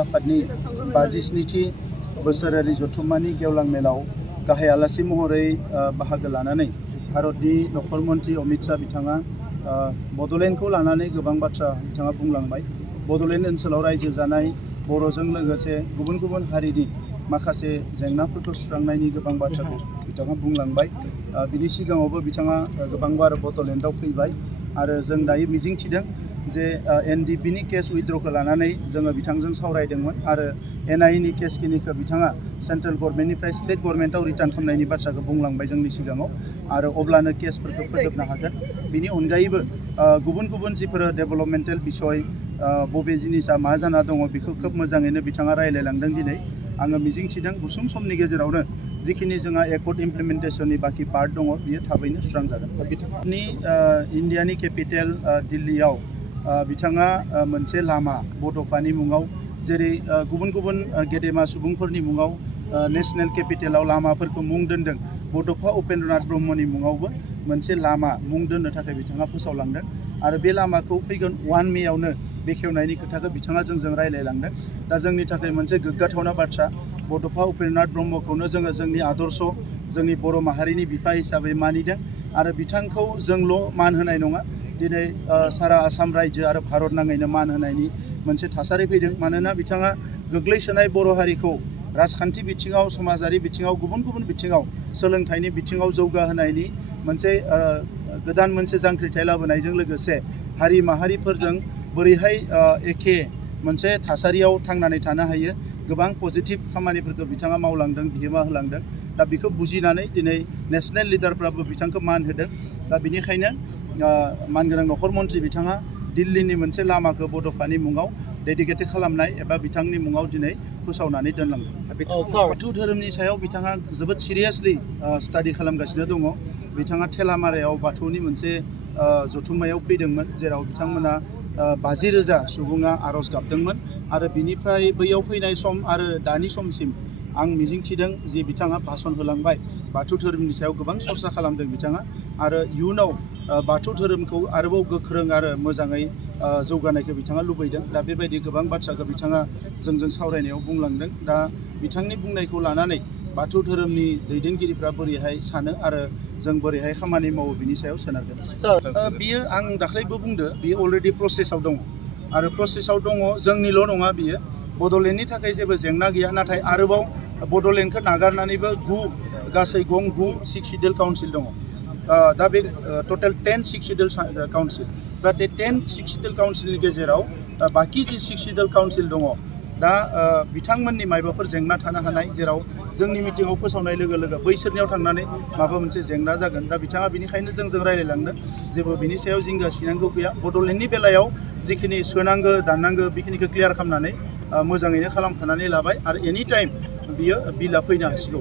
आफादनि 57थि बोसोरारि जथुम्मानि गेवलां मेलाव गाहाय आलासि महरै बाहागो लानानै भारतनि नखर मन्त्रि अमित शाह बिथाङा बड'लेण्डखौ लानानै गोबां बाथ्रा बिथाङा बुंलांबाय। बड'लेण्ड ओनसोलाव रायजो जानाय बर'जों लोगोसे गुबुन गुबुन हारिनि माखासे जेंनाफोरखौ सुस्रांनायनि गोबां बाथ्राखौ बिथाङा बुंलांबाय। बिनि सिगाङावबो बिथाङा गोबांबार बड'लेण्डआव फैबाय आरो जों दायो मिजिंथिदों जे एनडिपिनि केस उइथड्रखौ लानानै जोङो बिथांजों सावरायदोंमोन आरो एनआइनि केसखिनिखौ बिथाङा सेन्ट्रेल गभर्नमेन्टनिफ्राय स्टेट गभर्नमेन्टआव रिटार्न खालामनायनि बाथ्राखौ बुंलांबाय जोंनि सिगाङाव आरो अब्लानो केसफोरखौ फोजोबनो हागोन। बिनि अनगायैबो गुबुन गुबुन जिफोर डेभेलपमेन्टेल बिसय बबे जिनिसा मा जाना दङ बेखौ खोब मोजाङैनो बिथाङा रायलायलांदों। दिनै आङो मिजिंथिदों गुसुं समनि गेजेरावनो जिखिनि जोंहा एकर्ड इमप्लिमेन्टेसननि बाखि पार्ट दङ बियो थाबैनो सुस्रांजागोन। बिथांनि इन्डियानि केपिटेल दिल्लीयाव बिथाङा मोनसे लामा बड'फानि मुङाव जेरै गुबुन गुबुन गेदेमा सुबुंफोरनि मुङाव नेशनेल केपिटेलाव लामाफोरखौ मुं दोनदों, बड'फा उपेन्द्रनाथ ब्रह्मनि मुङावबो मोनसे लामा मुं दोननो थाखाय बिथाङा फोसावलांदों आरो बे लामाखौ फैगोन 1 मेयावनो बेखेवनायनि खोथाखौ बिथाङा जोंजों रायलायलांदों। दा जोंनि थाखाय मोनसे गोग्गाथावना बाथ्रा। बड'फा उपेन्द्रनाथ ब्रह्मखौनो जोङो जोंनि आदर्श जोंनि बर' माहारिनि बिफा हिसाबै मानिदों आरो बिथांखौ जोंल' मान होनाय नङा, दिनै सारा आसाम रायजो आरो भारत नाङैनो मान होनायनि मोनसे थासारि फैदों। मानोना बिथाङा गोग्लैसोनाय बर' हारिखौ राजखान्थि बिथिङाव, समाजारि बिथिङाव, गुबुन गुबुन बिथिङाव, सोलोंथाइनि बिथिङाव जौगाहोनायनि मोनसे गोदान मोनसे जांख्रिथाय लाबोनायजों लोगोसे हारि माहारिफोरजों बोरैहाय एखे मोनसे थासारियाव थांनानै थानो हायो गोबां पजिटिभ खामानिफोरखौ बिथाङा मावलांदों, बिहोमा होलांदों। दा बेखौ बुजिनानै दिनै नेशनेल लिडारफ्राबो बिथांखौ मान होदों। दा बेनिखायनो मानगोनां नखर मन्त्रि बिथाङा दिल्लीनि मोनसे लामाखौ बड'फानि मुङाव डेडिकेटेड खालामनाय एबा बिथांनि मुङाव दिनै फोसावनानै दोनलांदों। बाथौ धोरोमनि सायाव बिथाङा जोबोद सिरियासलि स्टाडि खालामगासिनो दङ। बिथाङा थेलामारायाव बाथौनि मोनसे जथुम्मायाव फैदोंमोन जेराव बिथांमोना 50,000 सुबुङा आर'ज गाबदोंमोन आरो बिनिफ्राय बैयाव फैनाय सम आरो दानि समसिम आं मिजिंथिदों जे बिथाङा भाषण होलांबाय। बाथौ धोरोमनि सायाव गोबां सरसा खालामदों बिथाङा आरो इयुनाव बाथौ धोरोमखौ आरोबाव गोख्रों आरो मोजाङै जौगानायखौ बिथाङा लुबैदों। दा बेबायदि गोबां बाथ्राखौ बिथाङा जोंजों सावरायनायाव बुंलांदों। दा बिथांनि बुंनायखौ लानानै बाथौ धोरोमनि दैदेनगिरिफ्रा बोरैहाय सानो आरो जों बोरैहाय खामानि मावो बिनि सायाव सोनारगोन। बियो आं दाख्लैबो बुंदो बियो अलरेडि प्रसेसआव दङ आरो प्रसेसआव दङ। जोंनिल' नङा बियो बड'लेण्डनि थाखाय जेबो जेंना गैया, नाथाय आरोबाव बड'लेण्डखौ नागारनानैबो गासै 9 सिक्स सिडिउल काउन्सिल दङ। दा बे टटेल 10 सिक्स सिडिउल काउन्सिल, दा बे 10 सिक्स सिडिउल काउन्सिलनि गेजेराव बाखि जि सिक्स सिडिउल काउन्सिल दङ दा बिथांमोननि मायबाफोर जेंना थानो हानाय, जेराव जोंनि मिटिङाव फोसावनाय लोगो लोगो बैसोरनियाव थांनानै माबा मोनसे जेंना जागोन। दा बिथाङा बिनिखायनो जोंजों रायलायलांदों, जेबो बिनि सायाव जिंगा सिनांगौ गैया। बड'लेण्डनि बेलायाव जिखिनि सोनांगौ दाननांगौ बेखिनिखौ क्लियार खालामनानै मोजाङैनो खालामखानानै लाबाय आरो एनि टाइम बियो बिलआ फैनो हासिगौ।